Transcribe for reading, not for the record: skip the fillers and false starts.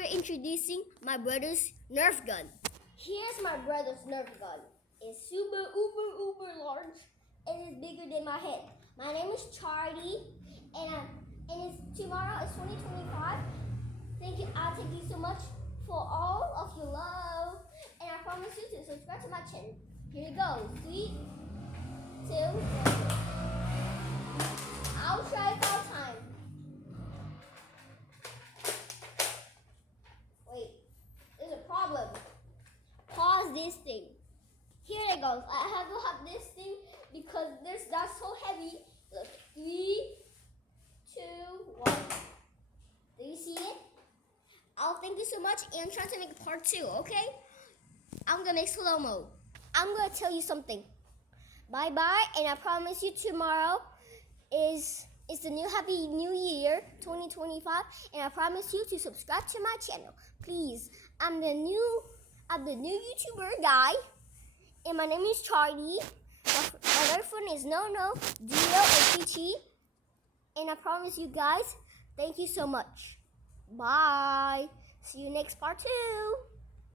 we're introducing my brother's nerf gun. Here's my brother's nerf gun. It's super uber large and it's bigger than my head. My name is Charlie and tomorrow is 2025. Thank you so much for all of your love, and I promise you to subscribe to my channel. Here you go. 3, 2, 1. I'll try it out time. Wait, there's a problem. Pause this thing. Here it goes. I have to have this thing because that's so heavy. Look, 3, 2, 1. Do you see it? I'll thank you so much, and I'm trying to make part 2, okay? I'm gonna make slow-mo. I'm gonna tell you something. Bye-bye, and I promise you tomorrow is the new Happy New Year 2025, and I promise you to subscribe to my channel. Please. I'm the new YouTuber guy, and my name is Charlie. My other friend is No, Dio, and Chichi. And I promise you guys, thank you so much. Bye. See you next part 2.